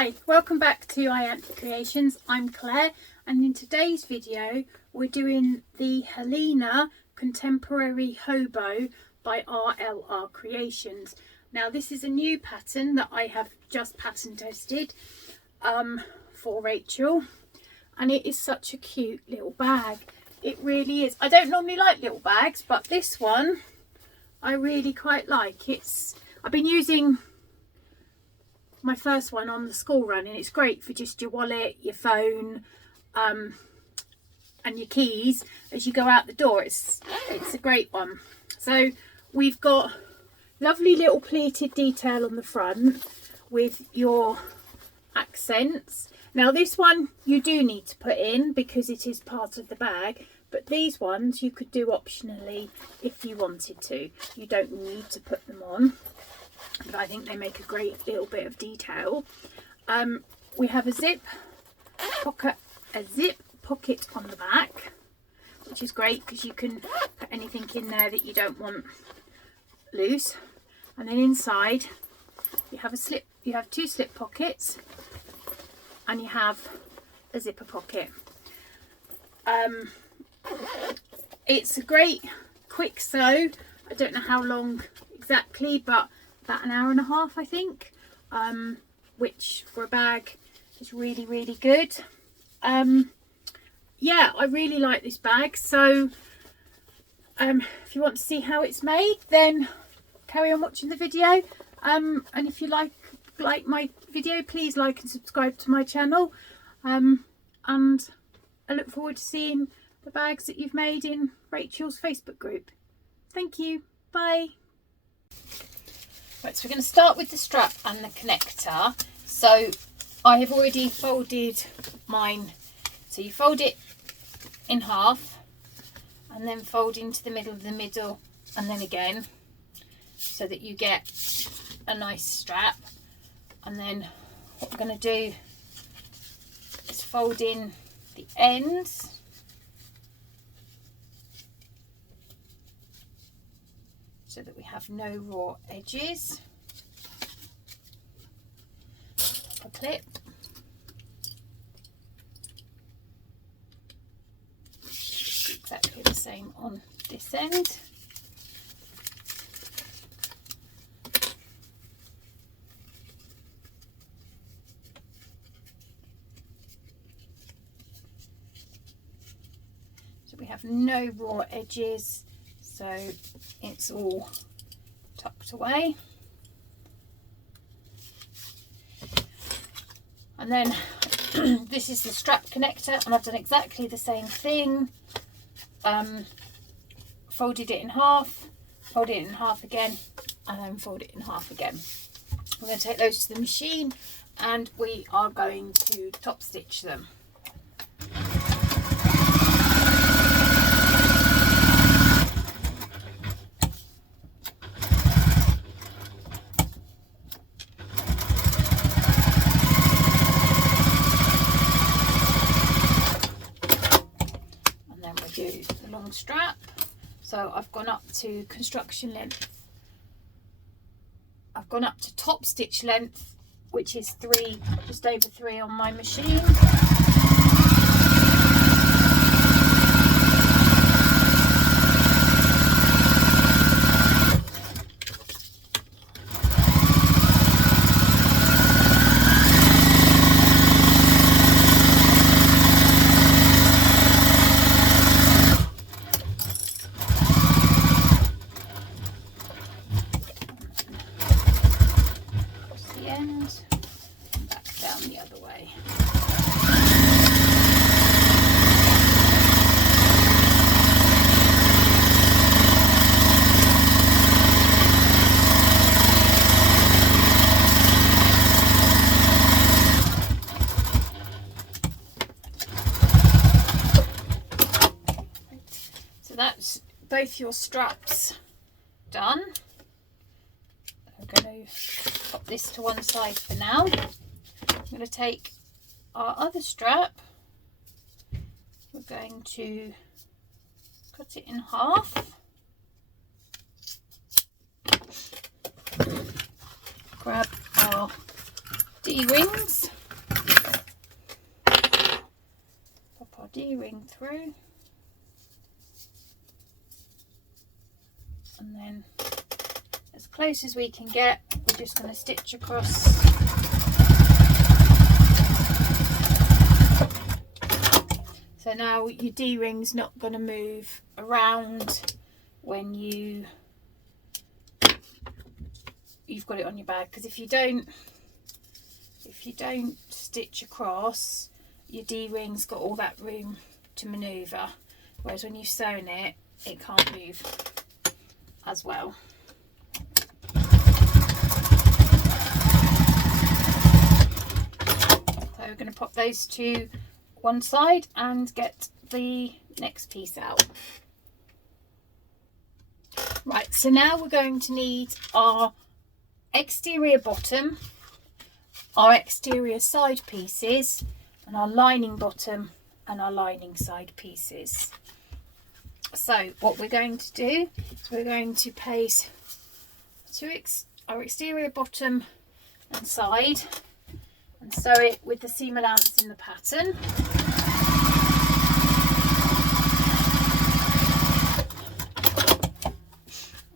Hi, welcome back to RLR Creations. I'm Claire, and in today's video we're doing the Helena Contemporary Hobo by RLR Creations. Now this is a new pattern that I have just pattern tested for Rachel, and it is such a cute little bag. It really is. I don't normally like little bags, but this one I really quite like. I've been using my first one on the school run, and it's great for just your wallet, your phone, and your keys as you go out the door. It's a great one. So we've got lovely little pleated detail on the front with your accents. Now this one you do need to put in because it is part of the bag, but these ones you could do optionally if you wanted to. You don't need to put them on, but I think they make a great little bit of detail. We have a zip pocket on the back, which is great because you can put anything in there that you don't want loose. And then inside you have two slip pockets, and you have a zipper pocket. It's a great quick sew. I don't know how long exactly, but about an hour and a half I think, which for a bag is really, really good. Yeah, I really like this bag. So if you want to see how it's made, then carry on watching the video, and if you like my video, please like and subscribe to my channel, and I look forward to seeing the bags that you've made in Rachel's Facebook group. Thank you. Bye. Right, so we're going to start with the strap and the connector. So I have already folded mine. So you fold it in half and then fold into the middle and then again, so that you get a nice strap. And then what we're going to do is fold in the ends, so that we have no raw edges. A clip. Exactly the same on this end. So we have no raw edges, so it's all tucked away. And then this is the strap connector, and I've done exactly the same thing. Folded it in half, fold it in half again, and then fold it in half again. I'm going to take those to the machine and we are going to top stitch them. Do the long strap. So I've gone up to construction length. I've gone up to top stitch length, which is just over 3 on my machine. And back down the other way. So that's both your straps done. I'm going to pop this to one side for now. I'm going to take our other strap. We're going to cut it in half. Grab our D-rings. D-ring through, and then as close as we can get, we're just going to stitch across. So now your D-ring's not going to move around when you've got it on your bag, because if you don't stitch across, your D-ring's got all that room to manoeuvre, whereas when you've sewn it, it can't move as well. So we're going to pop those to one side and get the next piece out. Right, so now we're going to need our exterior bottom, our exterior side pieces, and our lining bottom and our lining side pieces. So what we're going to do is we're going to place our exterior bottom and side and sew it with the seam allowance in the pattern.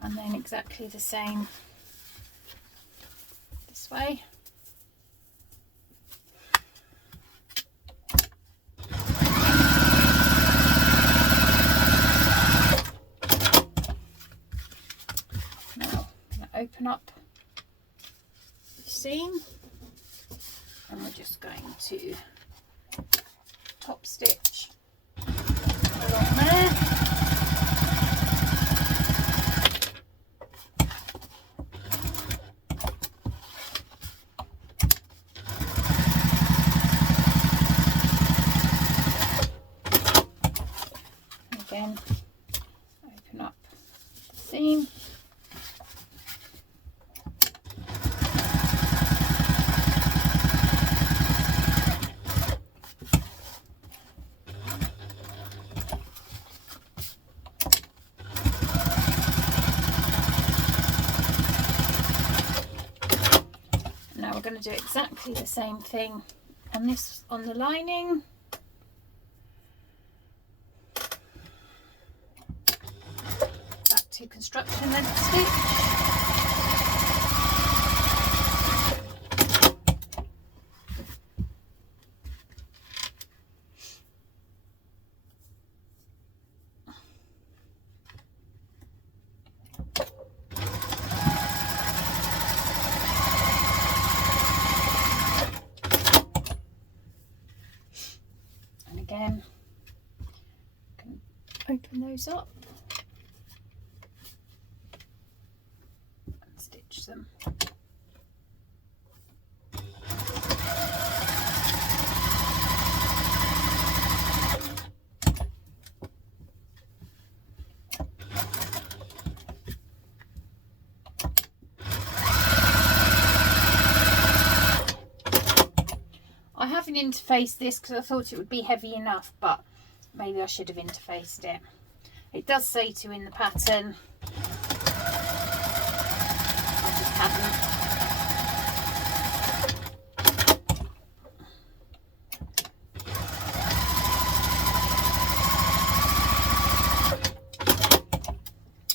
And then exactly the same this way. Now I'm going to open up the seam, and we're just going to top stitch along there. Again, open up the seam. Now we're going to do exactly the same thing on the lining. To construction length stitch. And again, can open those up. Them. I haven't interfaced this because I thought it would be heavy enough, but maybe I should have interfaced it. It does say to in the pattern.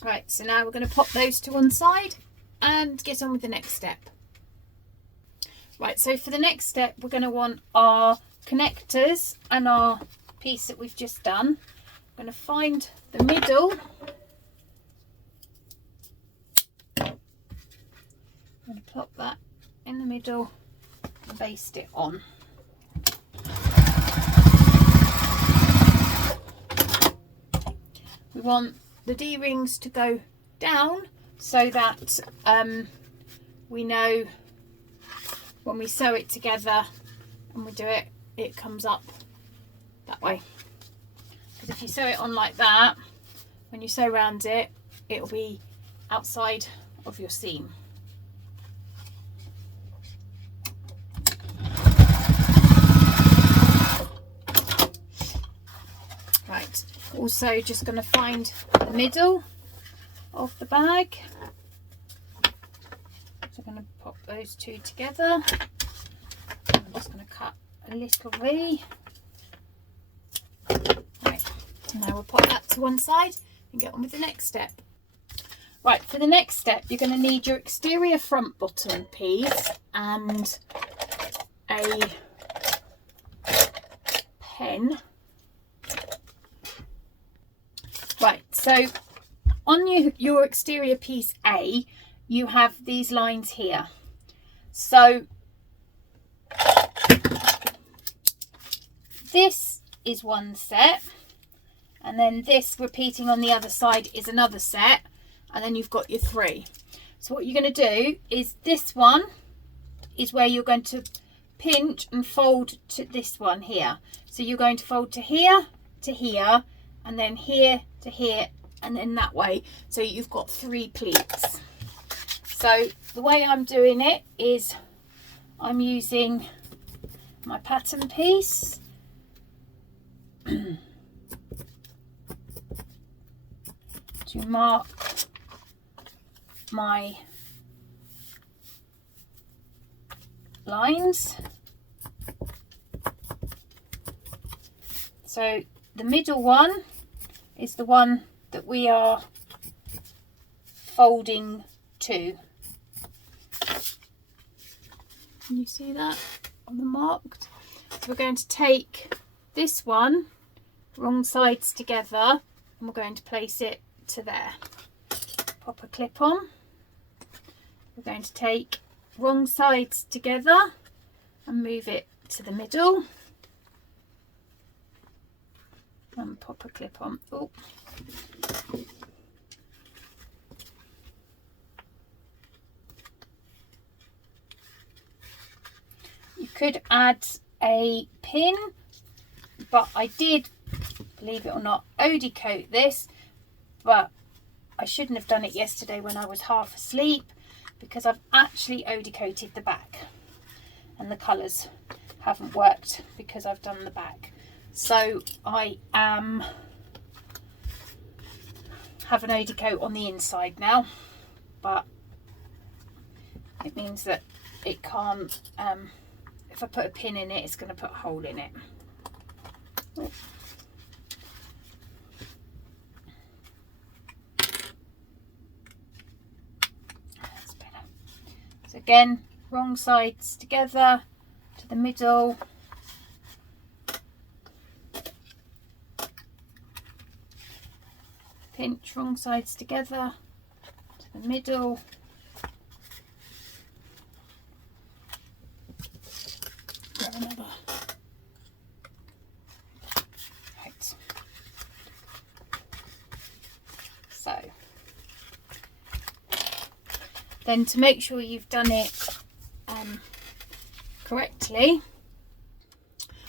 Right, so now we're going to pop those to one side and get on with the next step. Right, so for the next step we're going to want our connectors and our piece that we've just done. I'm going to find the middle. I'm going to plop that in the middle and baste it on. We want the D-rings to go down so that we know when we sew it together and we do it, it comes up that way. Because if you sew it on like that, when you sew around it, it'll be outside of your seam. Right, also just going to find the middle of the bag. So I'm going to pop those two together. I'm just going to cut a little V. And Now we'll put that to one side and get on with the next step. Right, for the next step, you're going to need your exterior front bottom piece and a pen. Right, so on your exterior piece A, you have these lines here. So this is one set, and then this repeating on the other side is another set, and then you've got your 3. So what you're going to do is this one is where you're going to pinch and fold to this one here. So you're going to fold to here, and then here to here, and then that way. So you've got 3 pleats. So the way I'm doing it is I'm using my pattern piece to mark my lines. So the middle one is the one that we are folding to. Can you see that on the marked? So we're going to take this one, wrong sides together, and we're going to place it to there. Pop a clip on. We're going to take wrong sides together and move it to the middle. And pop a clip on. Oh. You could add a pin, but I did, believe it or not, OD coat this, but I shouldn't have done it yesterday when I was half asleep, because I've actually OD coated the back and the colours haven't worked because I've done the back. So I have an OD coat on the inside now, but it means that it can't, if I put a pin in it, it's going to put a hole in it. Oh. That's better. So again, wrong sides together to the middle. Pinch wrong sides together to the middle. Grab another. Right. So then, to make sure you've done it correctly,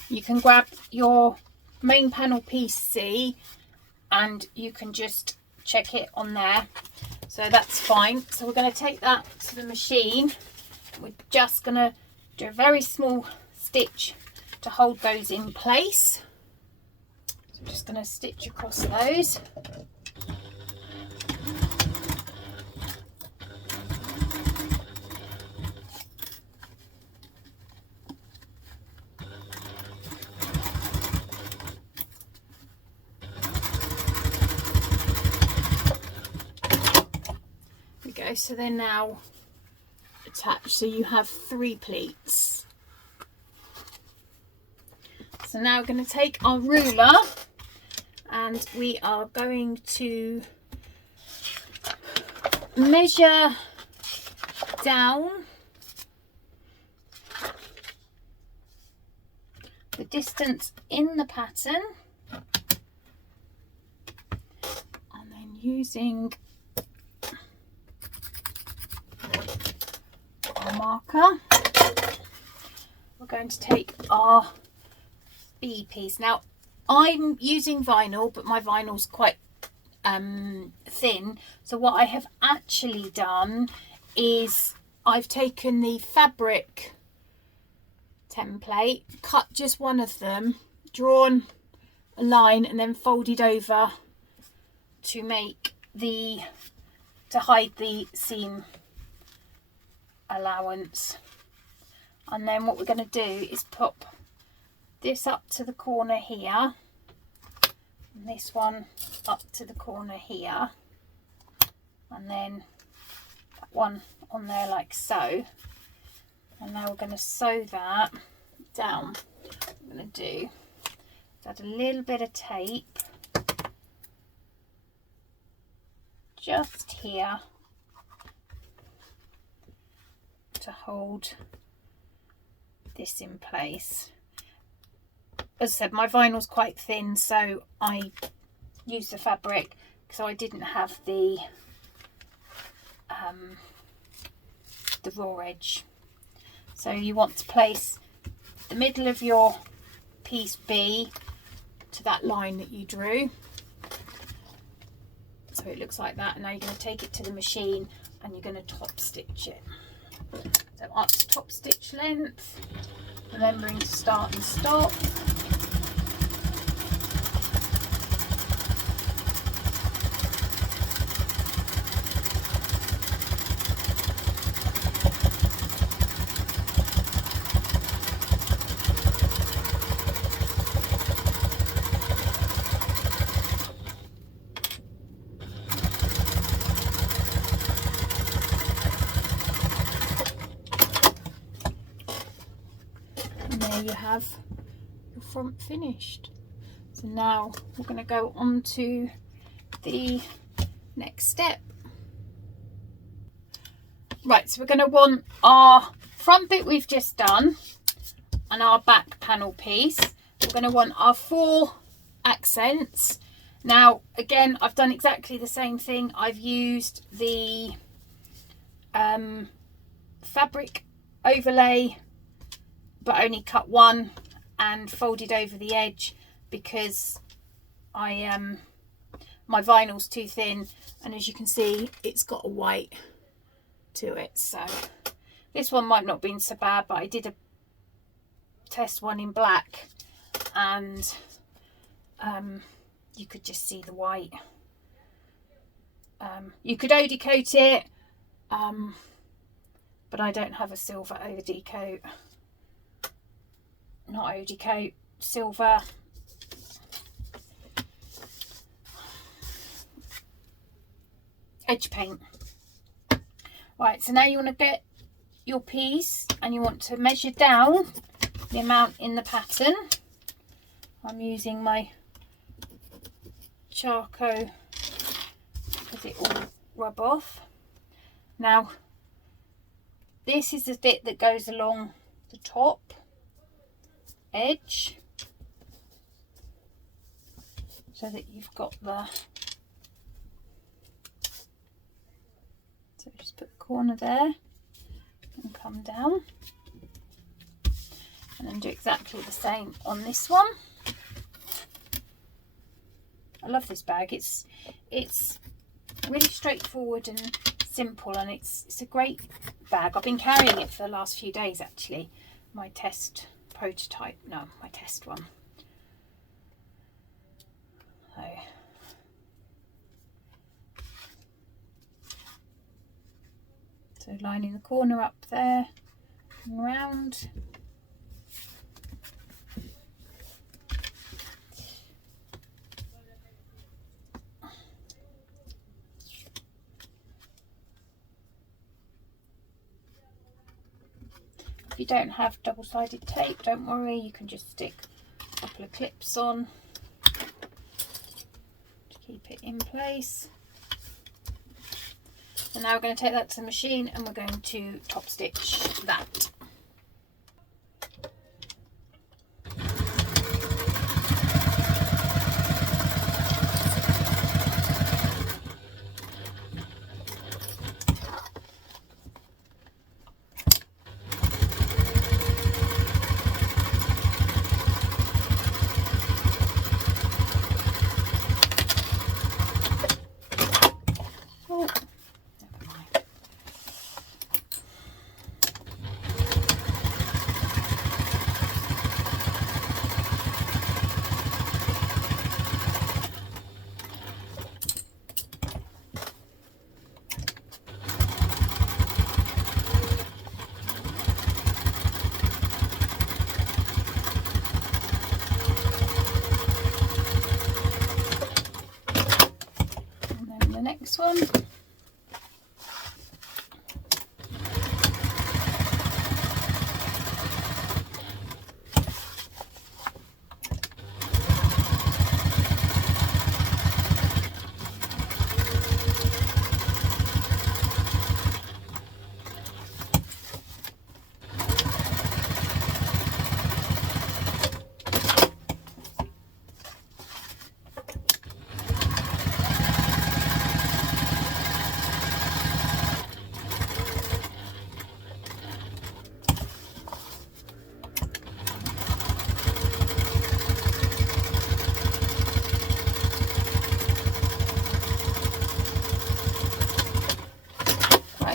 you can grab your main panel piece C and you can just check it on there. So that's fine. So we're going to take that to the machine. We're just going to do a very small stitch to hold those in place. So I'm just going to stitch across those. So they're now attached, so you have 3 pleats. So now we're going to take our ruler and we are going to measure down the distance in the pattern, and then using our marker, we're going to take our B piece. Now I'm using vinyl, but my vinyl's quite thin, so what I have actually done is I've taken the fabric template, cut just one of them, drawn a line, and then folded over to make to hide the seam allowance. And then what we're going to do is pop this up to the corner here, and this one up to the corner here, and then that one on there like so. And now we're going to sew that down. What I'm going to do is add a little bit of tape just here to hold this in place. As I said, my vinyl's quite thin, so I used the fabric, so I didn't have the raw edge. So you want to place the middle of your piece B to that line that you drew. So it looks like that, and now you're going to take it to the machine and you're going to top stitch it. So up to top stitch length, remembering to start and stop. There you have your front finished. So now we're going to go on to the next step. Right, so we're going to want our front bit we've just done and our back panel piece. We're going to want our 4 accents. Now again, I've done exactly the same thing. I've used the fabric overlay, but only cut one and folded over the edge because my vinyl's too thin, and as you can see it's got a white to it. So this one might not have been so bad, but I did a test one in black and you could just see the white. You could OD coat it, but I don't have a silver OD coat. Not OD coat, silver. Edge paint. Right, so now you want to get your piece and you want to measure down the amount in the pattern. I'm using my charcoal because it will rub off. Now, this is the bit that goes along the top edge, so that you've got the, so just put the corner there and come down, and then do exactly the same on this one. I love this bag. It's really straightforward and simple, and it's a great bag. I've been carrying it for the last few days actually. My test prototype, no, my test one. So lining the corner up there and round. If you don't have double-sided tape, don't worry, you can just stick a couple of clips on to keep it in place. So now we're going to take that to the machine and we're going to top stitch that.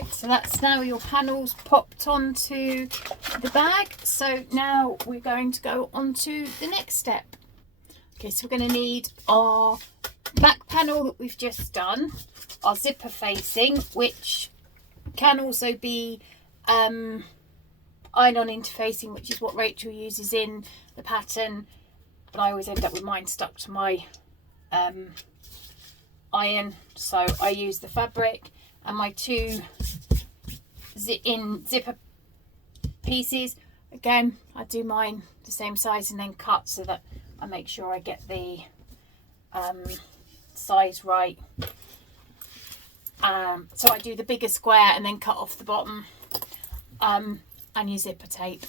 Right, so that's now your panels popped onto the bag. So now we're going to go on to the next step. Okay, so we're going to need our back panel that we've just done, our zipper facing, which can also be iron-on interfacing, which is what Rachel uses in the pattern, but I always end up with mine stuck to my iron, so I use the fabric. And my two zipper pieces, again, I do mine the same size and then cut so that I make sure I get the size right. So I do the bigger square and then cut off the bottom, and your zipper tape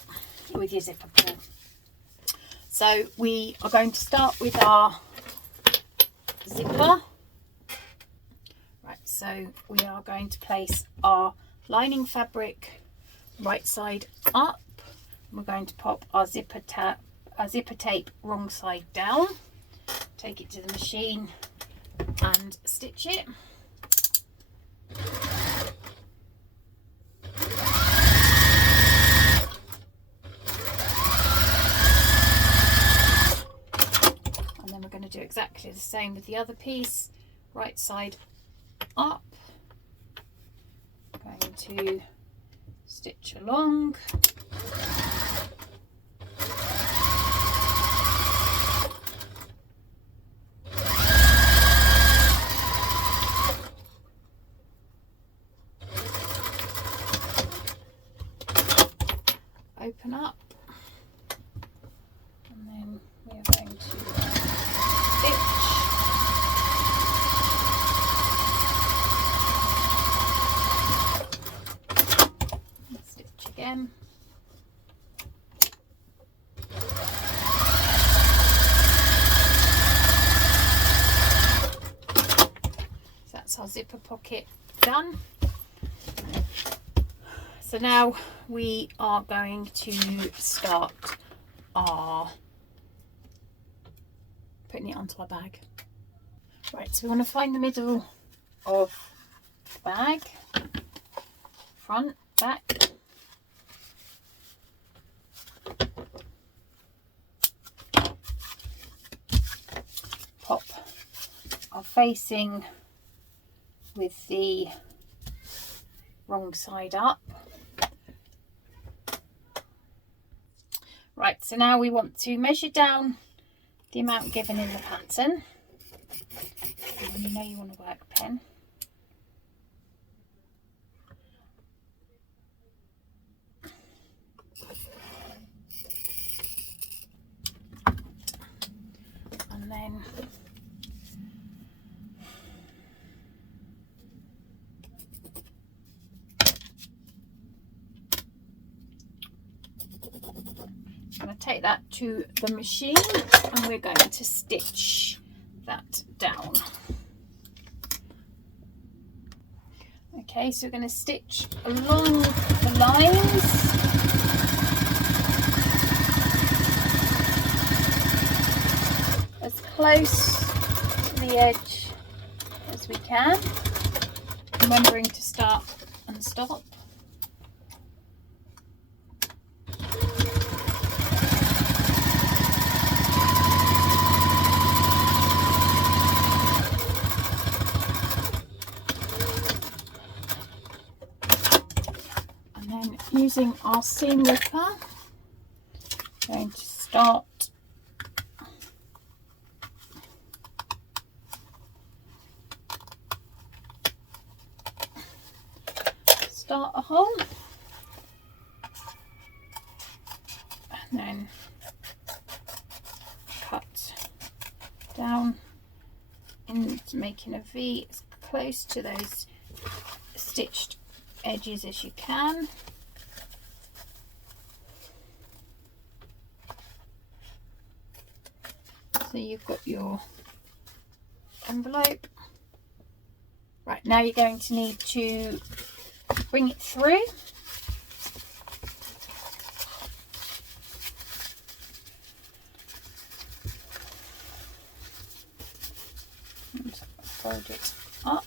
with your zipper pull. So we are going to start with our zipper. Right, so we are going to place our lining fabric right side up. We're going to pop our zipper tape wrong side down, take it to the machine and stitch it. And then we're going to do exactly the same with the other piece, right side up. Going to stitch along. Open up, and then we are going to stitch. Stitch again. So that's our zipper pocket done. So now we are going to start putting it onto our bag. Right, so we want to find the middle of the bag, front, back. Pop our facing with the wrong side up. Right, so now we want to measure down the amount given in the pattern. And you know you want a work pen. And then I'm going to take that to the machine and we're going to stitch that down. Okay, so we're going to stitch along the lines. As close to the edge as we can, remembering to start and stop. Using our seam ripper, I'm going to start a hole and then cut down into making a V as close to those stitched edges as you can. So you've got your envelope. Right, now you're going to need to bring it through. And fold it up.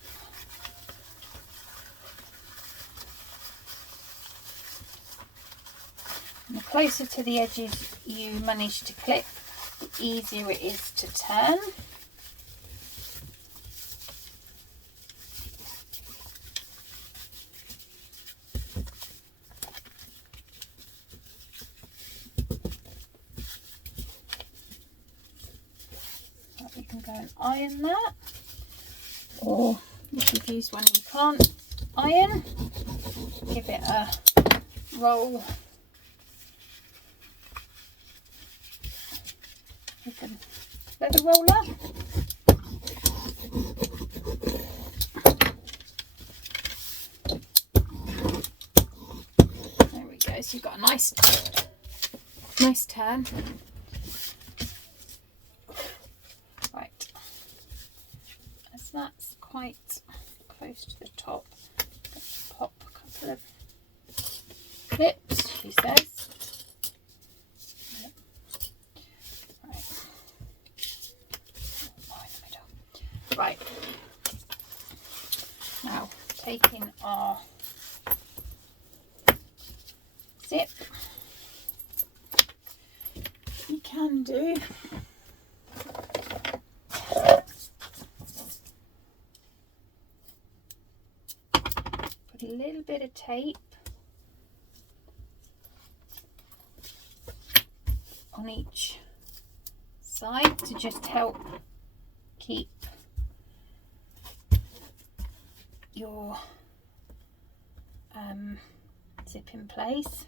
closer to the edges you manage to clip, the easier it is to turn. You can go and iron that, or if you've used one you can't iron, give it a roll with a leather roller. There we go, so you've got a nice turn. Right, as that's quite close to the top, let's pop a couple of clips, she says. Right. Oh, in the middle. Right. Now, taking our zip, you can do put a little bit of tape on each side to just help keep your zip in place.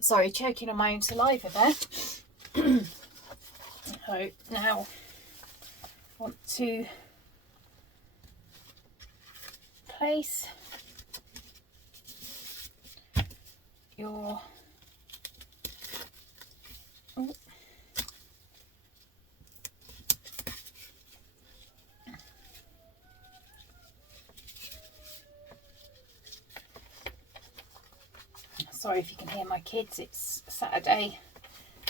Sorry, choking on my own saliva there. So now I want to place your sorry if you can hear my kids, it's Saturday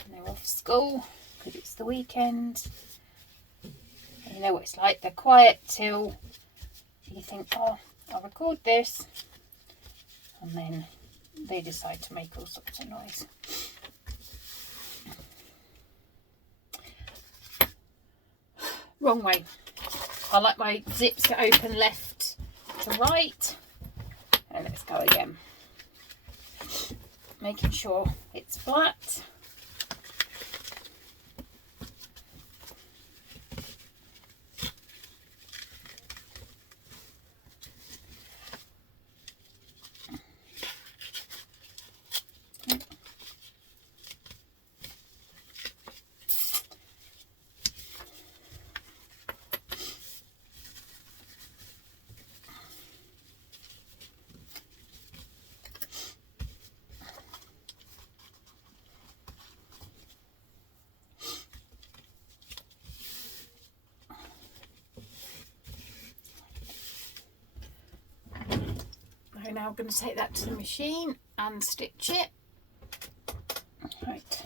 and they're off school because it's the weekend. And you know what it's like, they're quiet till you think, oh, I'll record this, and then they decide to make all sorts of noise. Wrong way. I like my zips to open left to right, and let's go again. Making sure it's flat. I'm now going to take that to the machine and stitch it. Right.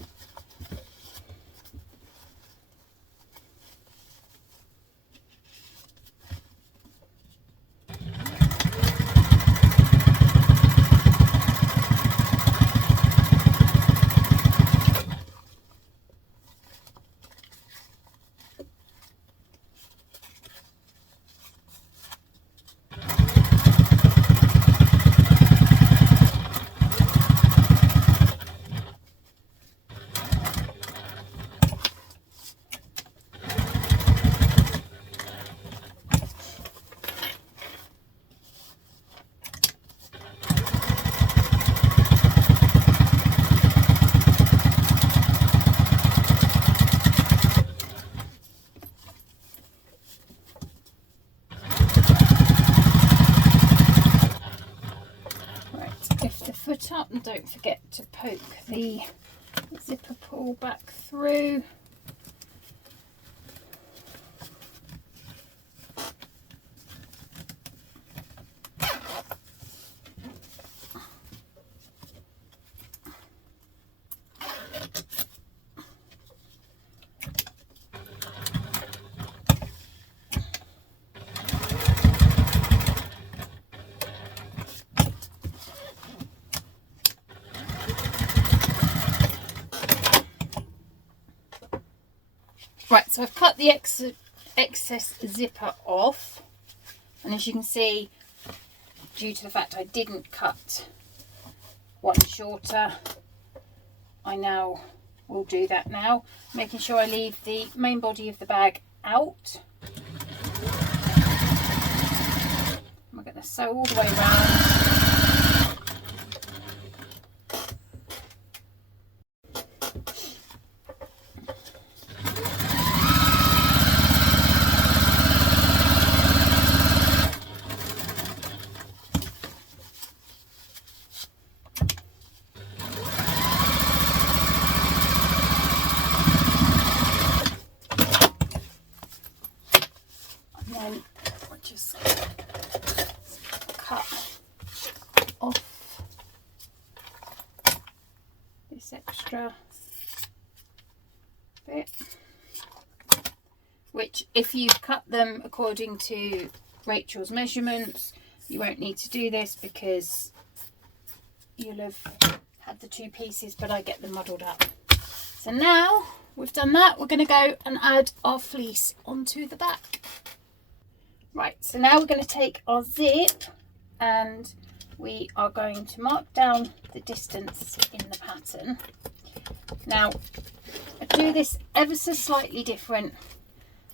Up, and don't forget to poke the zipper pull back through. So I've cut the excess zipper off, and as you can see, due to the fact I didn't cut one shorter, I now will do that now, making sure I leave the main body of the bag out. We're going to sew all the way around. And then I'll just cut off this extra bit, which if you cut them according to Rachel's measurements, you won't need to do this because you'll have had the two pieces, but I get them muddled up. So now we've done that, we're going to go and add our fleece onto the back. Right, so now we're going to take our zip and we are going to mark down the distance in the pattern. Now, I do this ever so slightly different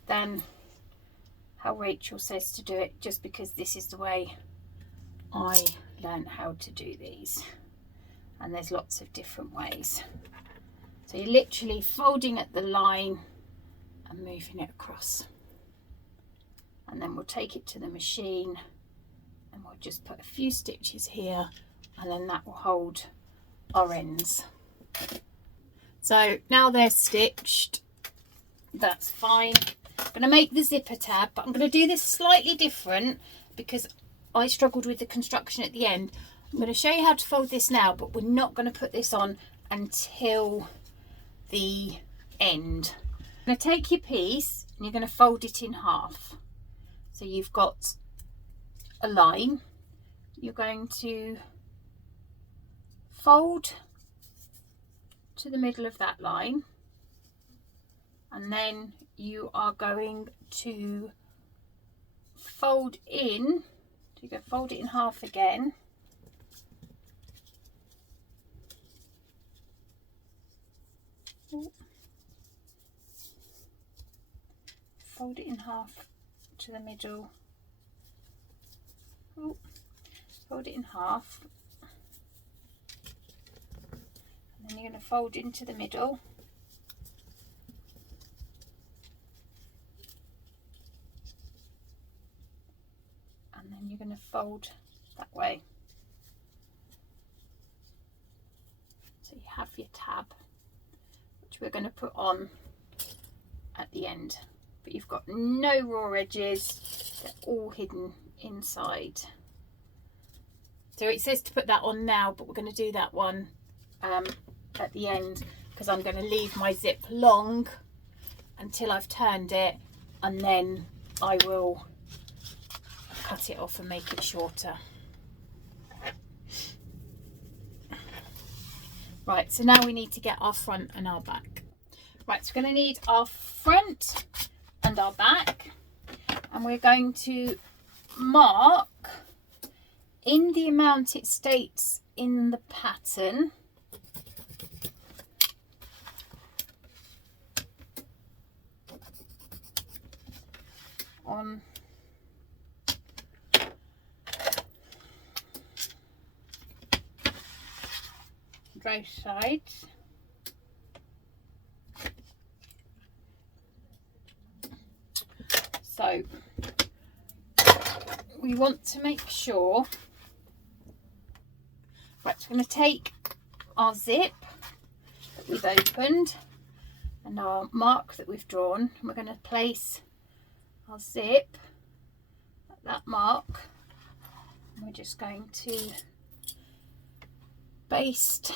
than how Rachel says to do it, just because this is the way I learned how to do these, and there's lots of different ways. So you're literally folding at the line and moving it across, and then we'll take it to the machine and we'll just put a few stitches here, and then that will hold our ends. So now they're stitched, that's fine. I'm going to make the zipper tab, but I'm going to do this slightly different because I struggled with the construction at the end. I'm going to show you how to fold this now, but we're not going to put this on until the end. You're going to take your piece and you're going to fold it in half. So you've got a line. You're going to fold to the middle of that line, and then you are going to fold in. So you're going to fold it in half again. Fold it in half to the middle. Fold it in half, and then you're going to fold into the middle, and then you're going to fold that way. So you have your tab, which we're going to put on at the end, but you've got no raw edges, they're all hidden inside. So it says to put that on now, but we're going to do that one at the end, because I'm going to leave my zip long until I've turned it, and then I will cut it off and make it shorter. Right, so now we need to get our front and our back. Right, so we're going to need our front and our back, and we're going to mark in the amount it states in the pattern. On both sides. So we want to make sure. Right, so we're going to take our zip that we've opened and our mark that we've drawn, and we're going to place our zip at that mark, and we're just going to baste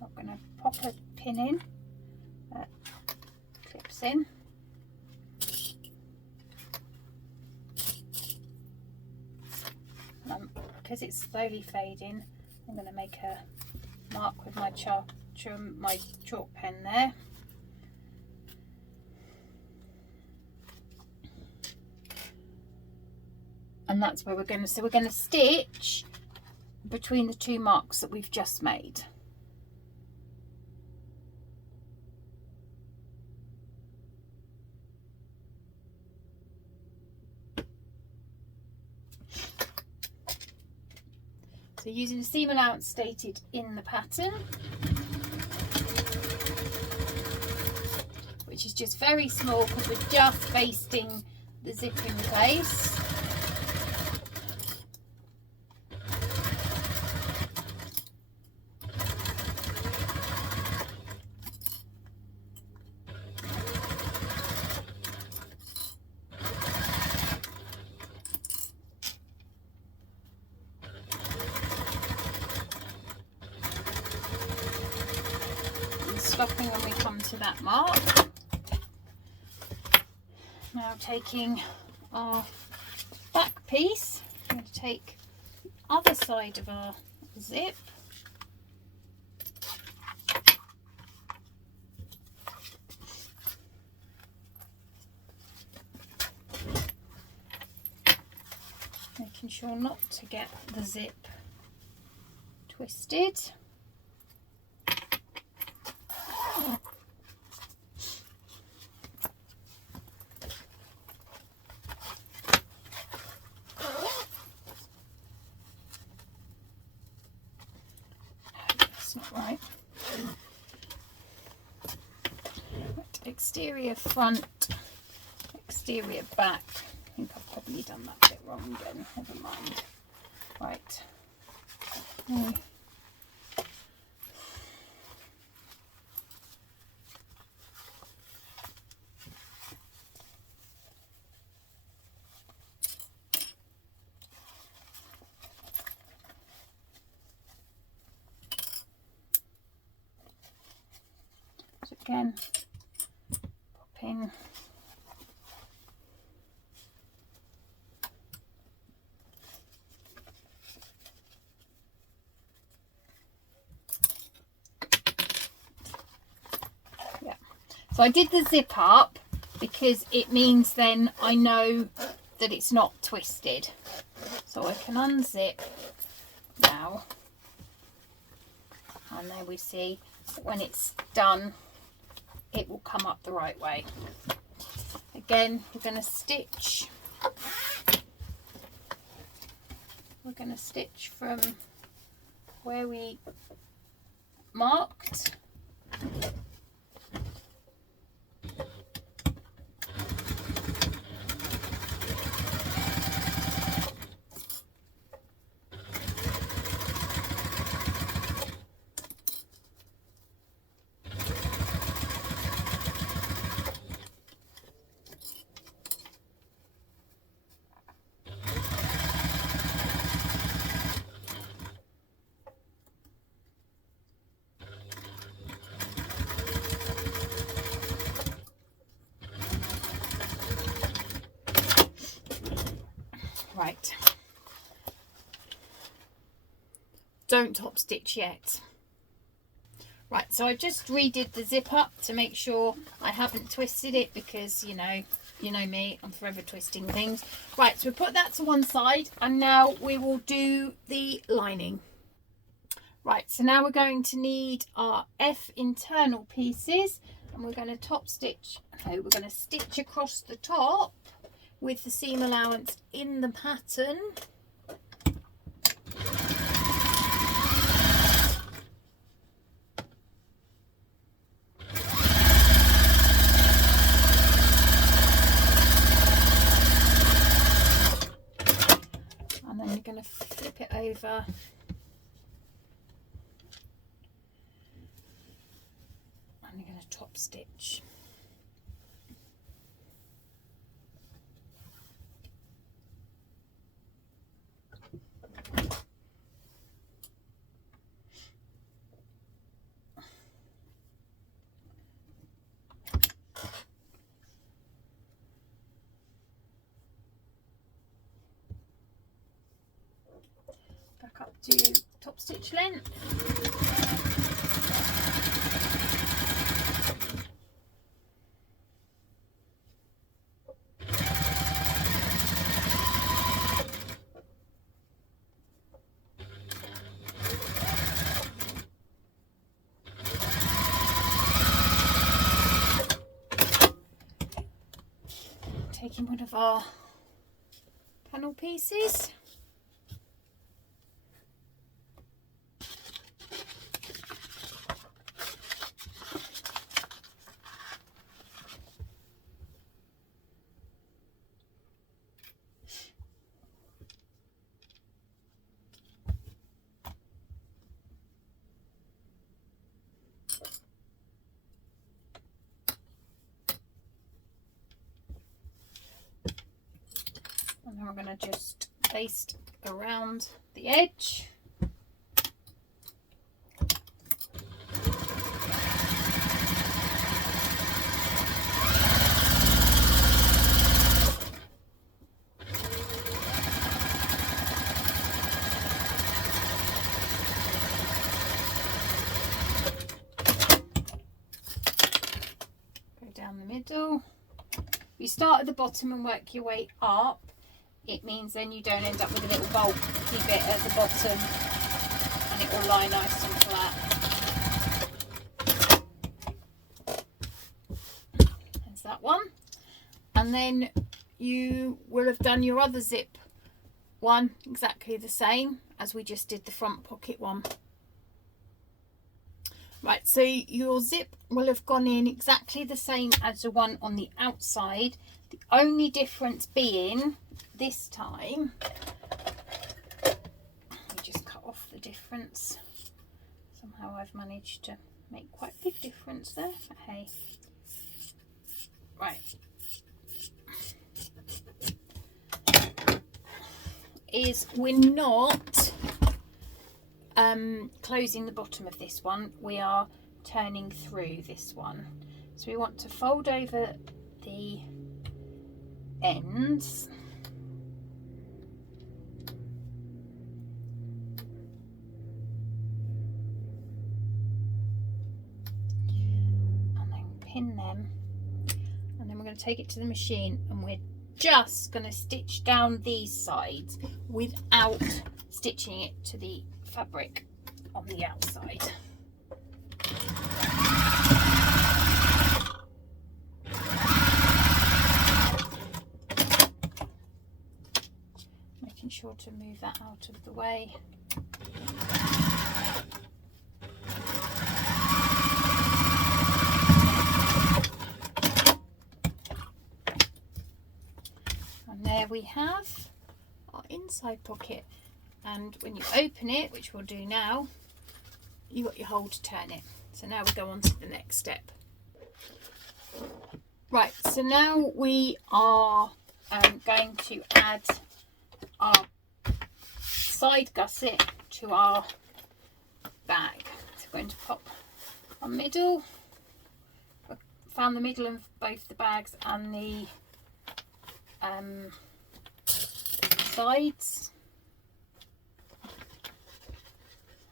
I'm going to pop a pin in that clips in, and because it's slowly fading, I'm going to make a mark with my chalk pen there. And that's where we're going to stitch between the two marks that we've just made. So using the seam allowance stated in the pattern, which is just very small because we're just basting the zip in place. Stopping when we come to that mark. Now taking our back piece, I'm going to take the other side of our zip, making sure not to get the zip twisted. Not right. Exterior front, exterior back. I think I've probably done that bit wrong again. Never mind. Right. So again, pop in. Yeah. So I did the zip up because it means then I know that it's not twisted. So I can unzip now. And there we see that when it's done, it will come up the right way. Again, we're going to stitch. We're going to stitch from where we marked. Right, don't top stitch yet. Right, so I just redid the zip up to make sure I haven't twisted it because you know me, I'm forever twisting things. Right, so we put that to one side and now we will do the lining. Right, so now we're going to need our F internal pieces and we're going to top stitch, no, we're going to stitch across the top with the seam allowance in the pattern. And then you're going to flip it over. And you're going to top stitch. Back up to top stitch length. taking one of our panel pieces. And then we're going to just baste around the edge. Go down the middle. If you start at the bottom and work your way up, it means then you don't end up with a little bulky bit at the bottom, and it will lie nice and flat. There's that one. And then you will have done your other zip one exactly the same as we just did the front pocket one. Right, so your zip will have gone in exactly the same as the one on the outside. The only difference being this time, let me just cut off the difference. Somehow I've managed to make quite a big difference there, but hey. Right. Is we're not closing the bottom of this one, we are turning through this one. So we want to fold over the ends. And then pin them. And then we're going to take it to the machine and we're just going to stitch down these sides without stitching it to the fabric on the outside. Making sure to move that out of the way. And there we have our inside pocket. And when you open it, which we'll do now, you've got your hole to turn it. So now we go on to the next step. Right, so now we are going to add our side gusset to our bag. So we're going to pop our middle. I found the middle of both the bags and the sides.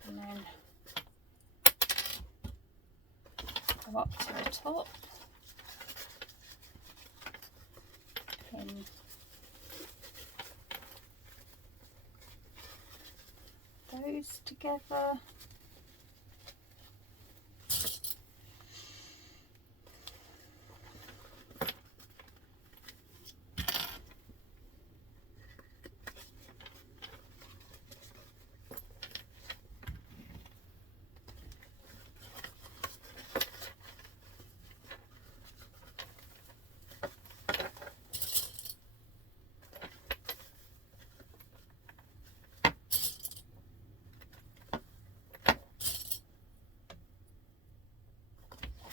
And then go up to the top, pin those together.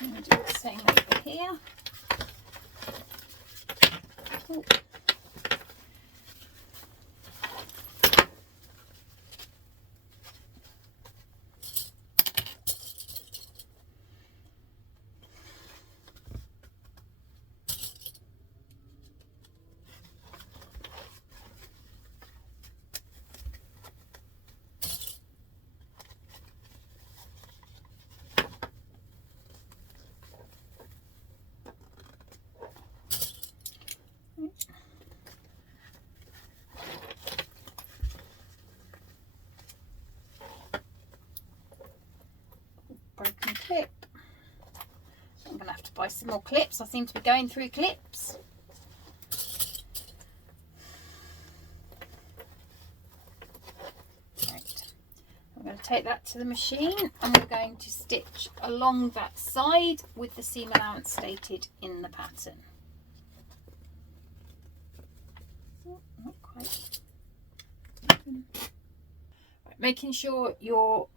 I'm going to do the same over here. Ooh. Broken clip. I'm going to have to buy some more clips. I seem to be going through clips. take that to the machine and we're going to stitch along that side with the seam allowance stated in the pattern. Oh, not quite. Right, making sure your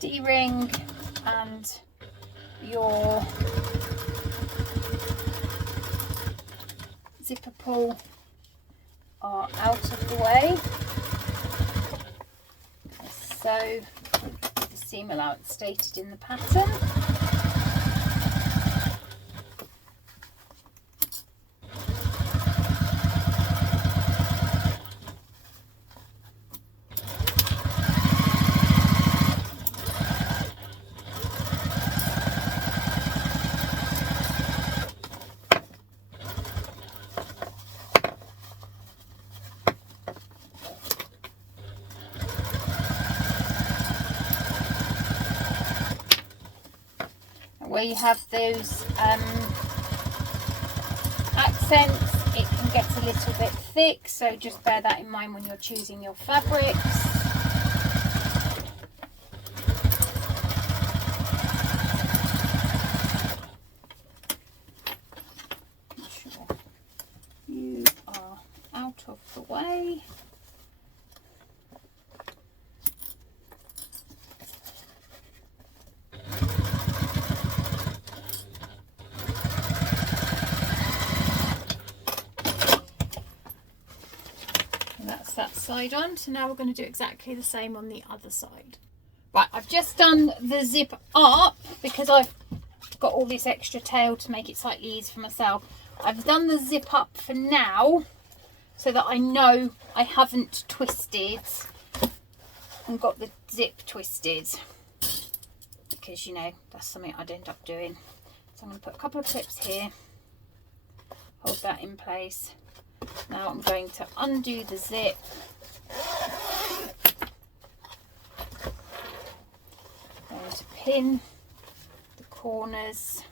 D-ring and your zipper pull are out of the way. So the seam allowance stated in the pattern. Where you have those accents, it can get a little bit thick, so just bear that in mind when you're choosing your fabrics. Make sure you are out of the way. That side on, so now we're going to do exactly the same on the other side. Right, I've just done the zip up because I've got all this extra tail to make it slightly easier for myself. I've done the zip up for now so that I know I haven't twisted and got the zip twisted, because you know that's something I'd end up doing. So I'm going to put a couple of clips here, hold that in place. Now I'm going to undo the zip, going to pin the corners,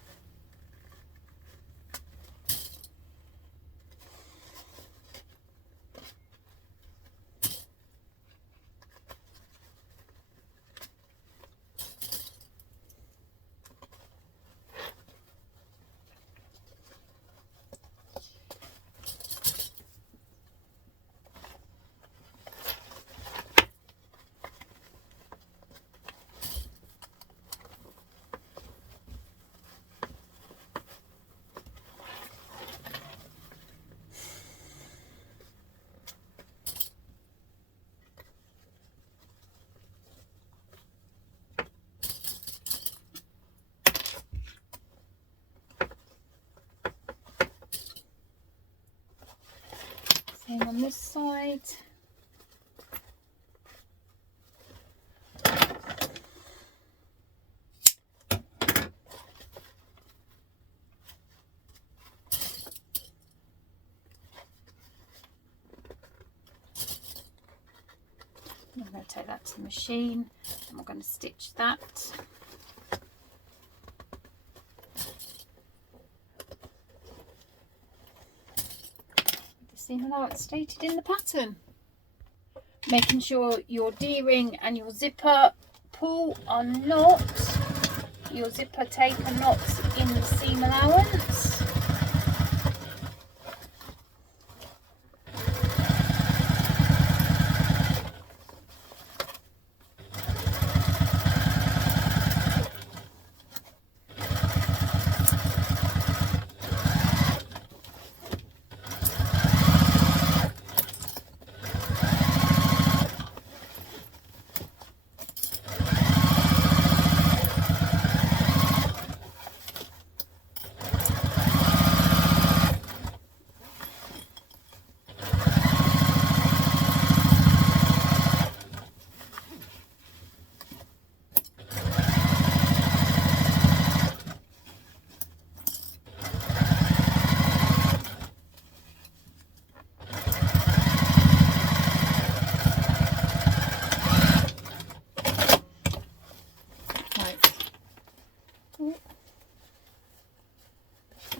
same on this side. I'm going to take that to the machine and we're going to stitch that. See how it's stated in the pattern. Making sure your D-ring and your zipper pull are not, your zipper tape are not in the seam allowance.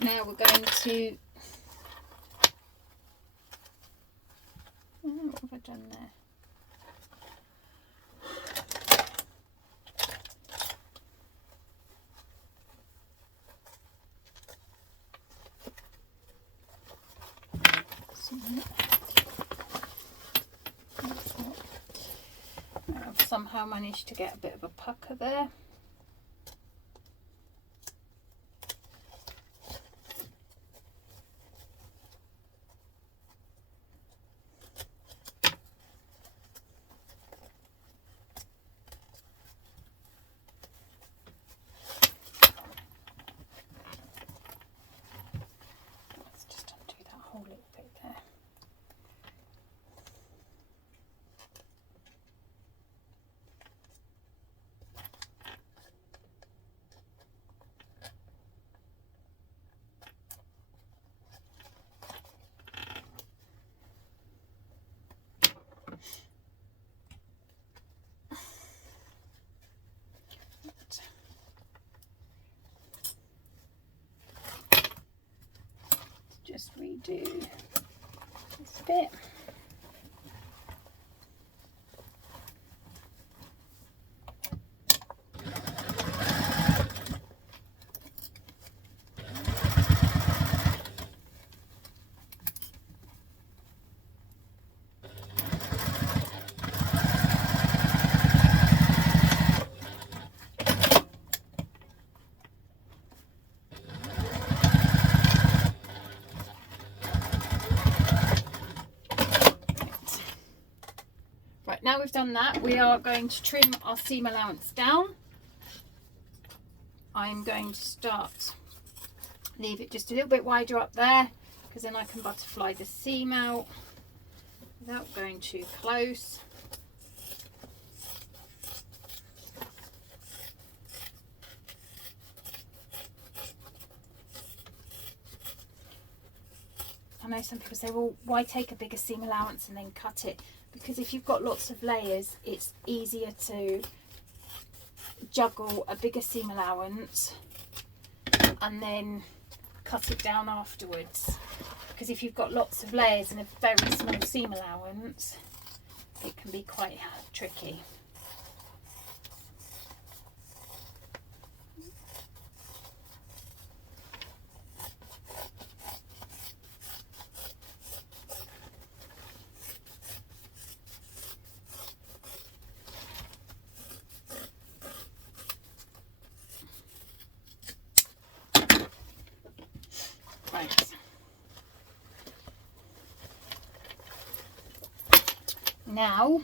Now we're going to, what have I done there? I've somehow managed to get a bit of a pucker there. Let's just undo that whole little bit there. Just redo this bit. Now we've done that, we are going to trim our seam allowance down. I'm going to leave it just a little bit wider up there, because then I can butterfly the seam out without going too close. I know some people say, well, why take a bigger seam allowance and then cut it? Because if you've got lots of layers, it's easier to juggle a bigger seam allowance and then cut it down afterwards. Because if you've got lots of layers and a very small seam allowance, it can be quite tricky. Now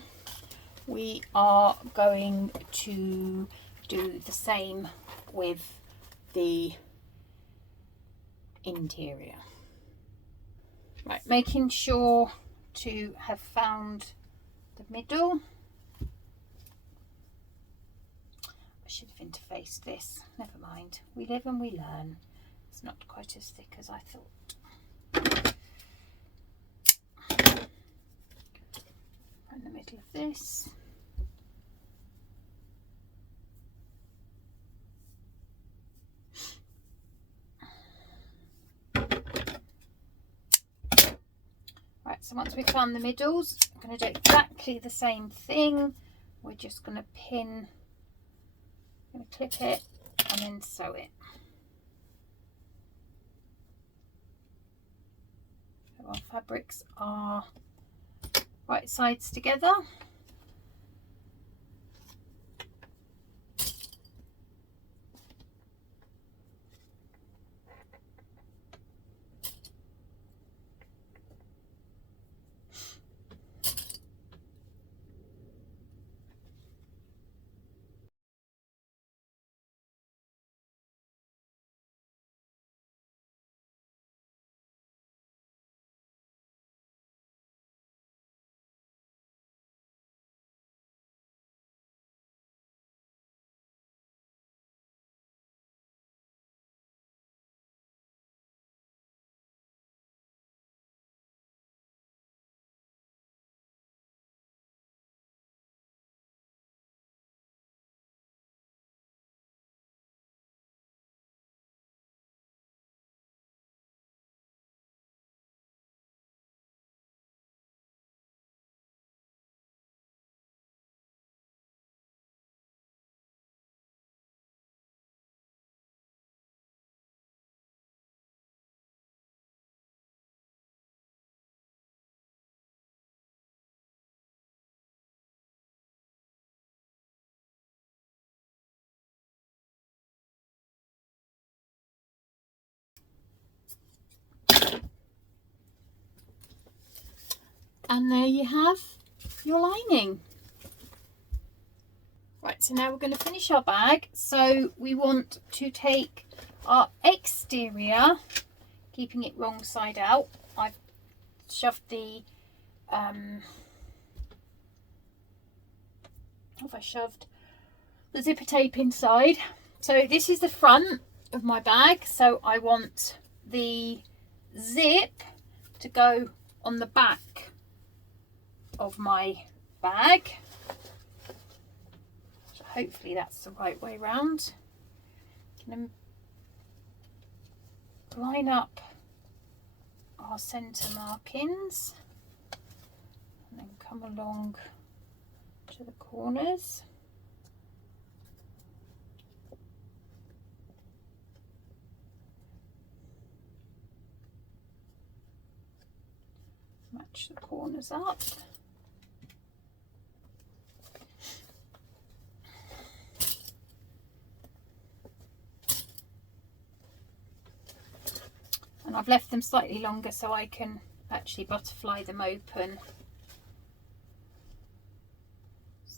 we are going to do the same with the interior. Right, making sure to have found the middle. I should have interfaced this, never mind. We live and we learn. It's not quite as thick as I thought. In the middle of this. Right, so once we've found the middles, I'm going to do exactly the same thing. We're just going to pin, I'm going to clip it and then sew it. So our fabrics are right sides together. And there you have your lining. Right, so now we're going to finish our bag. So we want to take our exterior, keeping it wrong side out. I've shoved the zipper tape inside. So this is the front of my bag, so I want the zip to go on the back of my bag. So hopefully that's the right way round. Gonna line up our centre markings and then come along to the corners. Match the corners up. And I've left them slightly longer so I can actually butterfly them open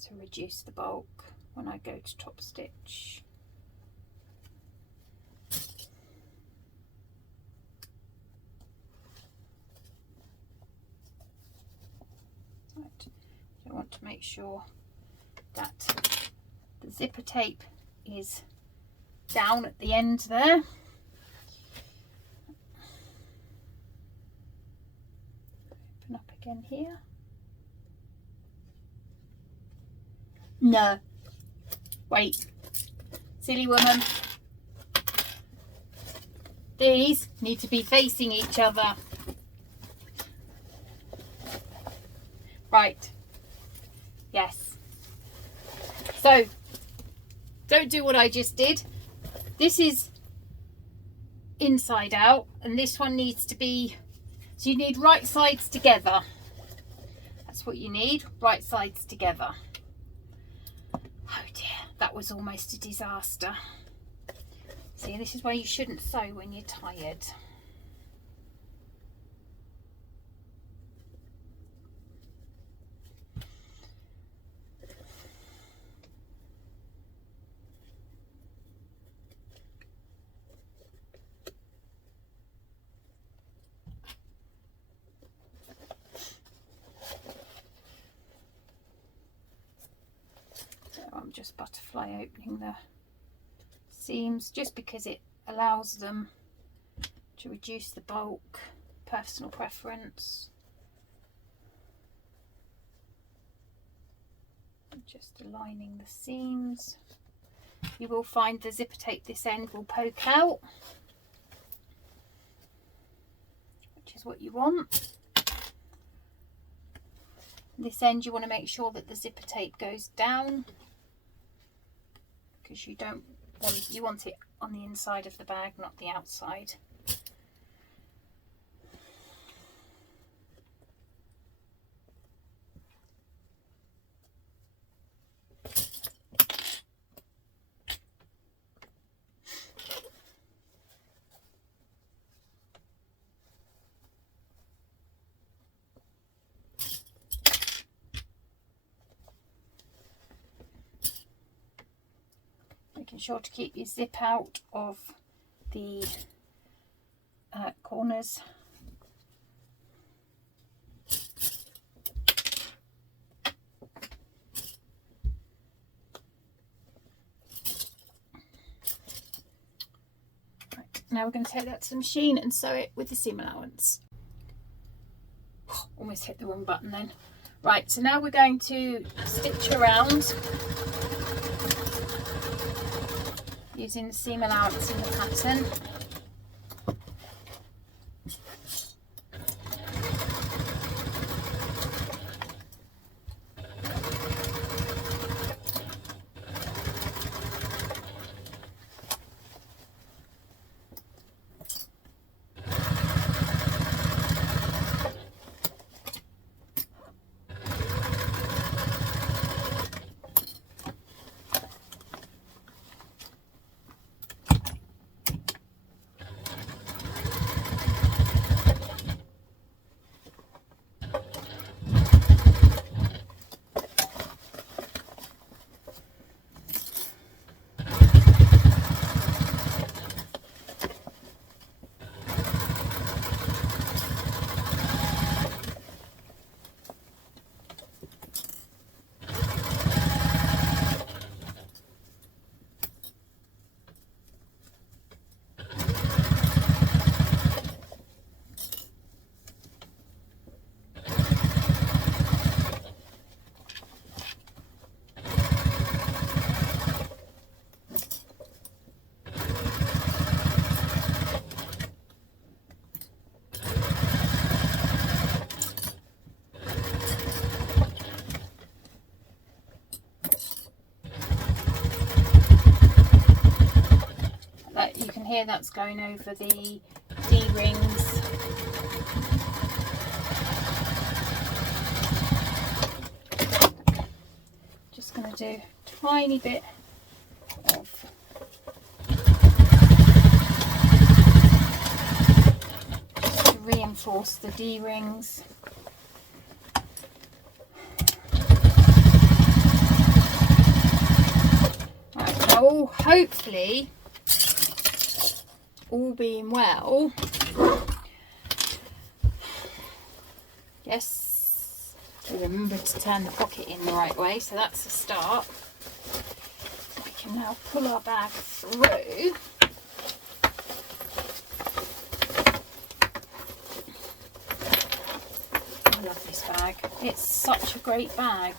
to reduce the bulk when I go to top stitch. Right. So I want to make sure that the zipper tape is down at the end there. Open up again here. No. Wait. Silly woman. These need to be facing each other. Right. Yes. So, don't do what I just did. This is inside out, and this one needs to be, so you need right sides together. That's what you need, right sides together. Oh dear, that was almost a disaster. See, this is why you shouldn't sew when you're tired. I'm just butterfly opening the seams just because it allows them to reduce the bulk, personal preference. Just aligning the seams. You will find the zipper tape this end will poke out, which is what you want. This end you want to make sure that the zipper tape goes down, because you don't want, you want it on the inside of the bag, not the outside. Making sure to keep your zip out of the corners. Right, now we're going to take that to the machine and sew it with the seam allowance. Almost hit the wrong button then. Right, so now we're going to stitch around using the seam allowance in the pattern. can hear that's going over the D-rings. Just going to do a tiny bit of just to reinforce the D-rings. Right, now hopefully, all being well, yes, remember to turn the pocket in the right way, so that's a start. We can now pull our bag through. I love this bag, it's such a great bag.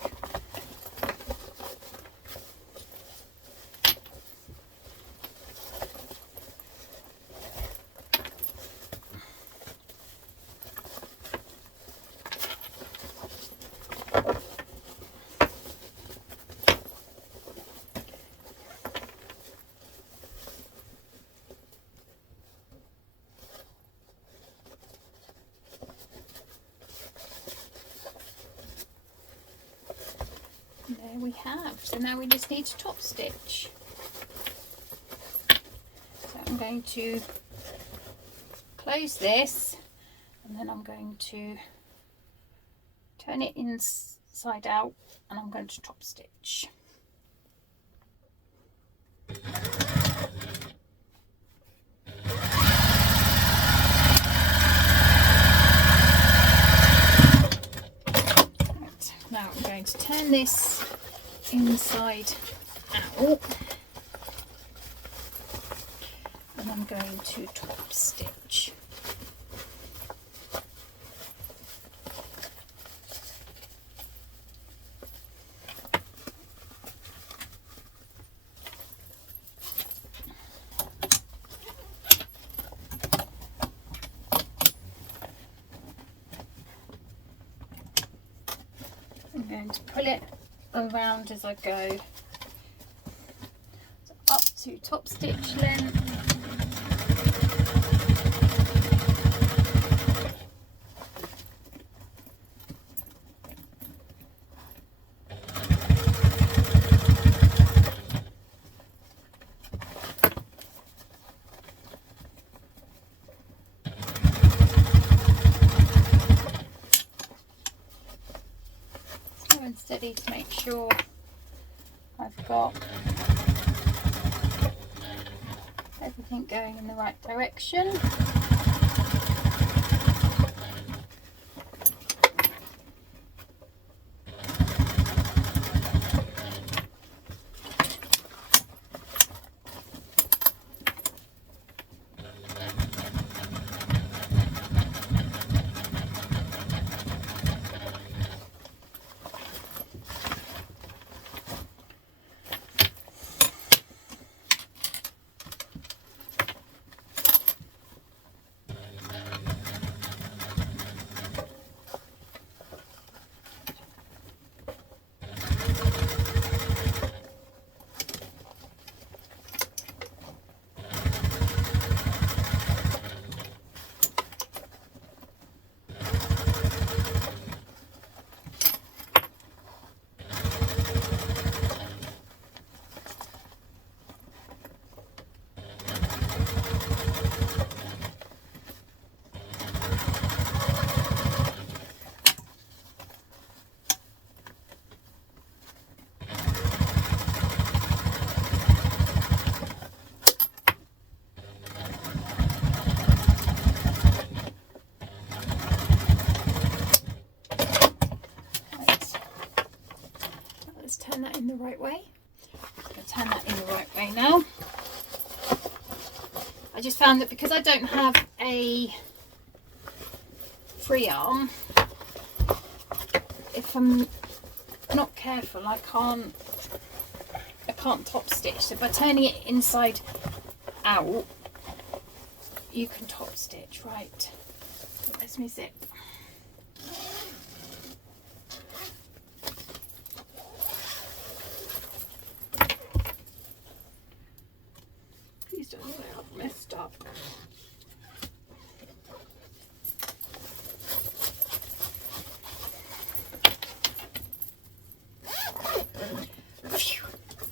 There we have. So now we just need to top stitch. So I'm going to close this and then I'm going to turn it inside out and I'm going to top stitch. Now I'm going to turn this inside out and I'm going to top stitch. I'm going to pull it around as I go, so up to top stitch length. And steady to make sure I've got everything going in the right direction. Turn that in the right way. I'm going to turn that in the right way now. I just found that because I don't have a free arm, if I'm not careful I can't top stitch. So by turning it inside out you can top stitch. Right, where's my zip? Please don't say I've missed.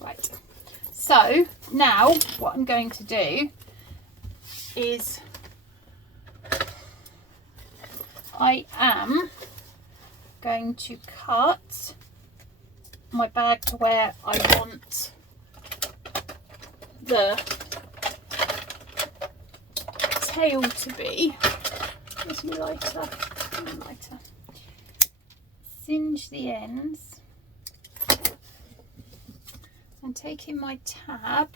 Right, so now what I'm going to do is I am going to cut my bag to where I want the tail to be. Where's my lighter? Singe the ends and taking my tab,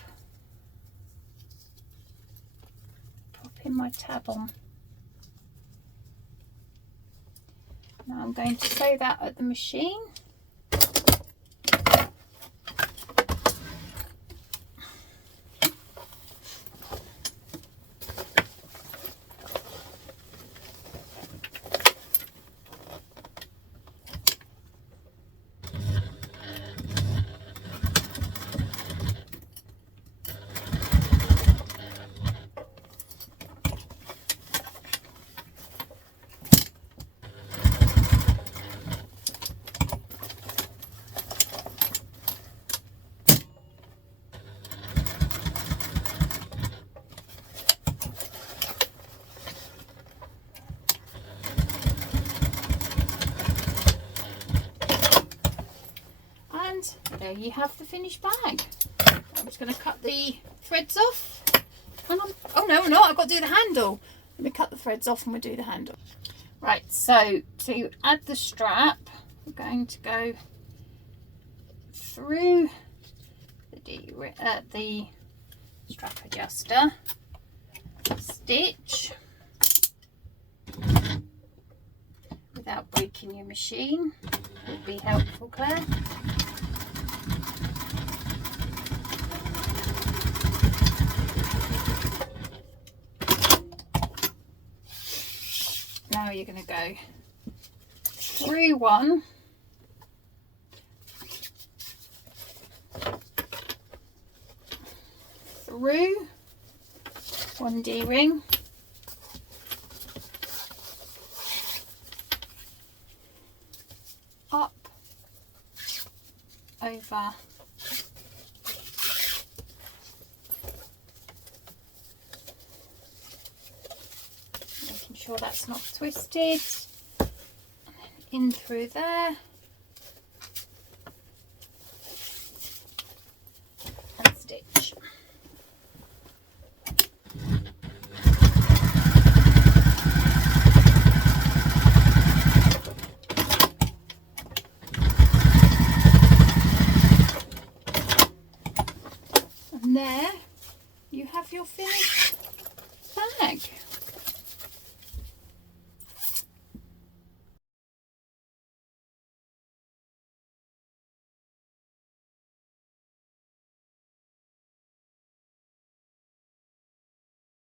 popping my tab on. Now I'm going to sew that at the machine. There you have the finished bag. I'm just going to cut the threads off. Hang on. Oh no, no, I've got to do the handle. Let me cut the threads off and we'll do the handle. Right, so to add the strap, we're going to go through the strap adjuster, stitch without breaking your machine. Would be helpful, Claire. Now you're going to go through one, through one D-ring, up, over, sure that's not twisted, and then in through there and stitch. And there you have your finished bag.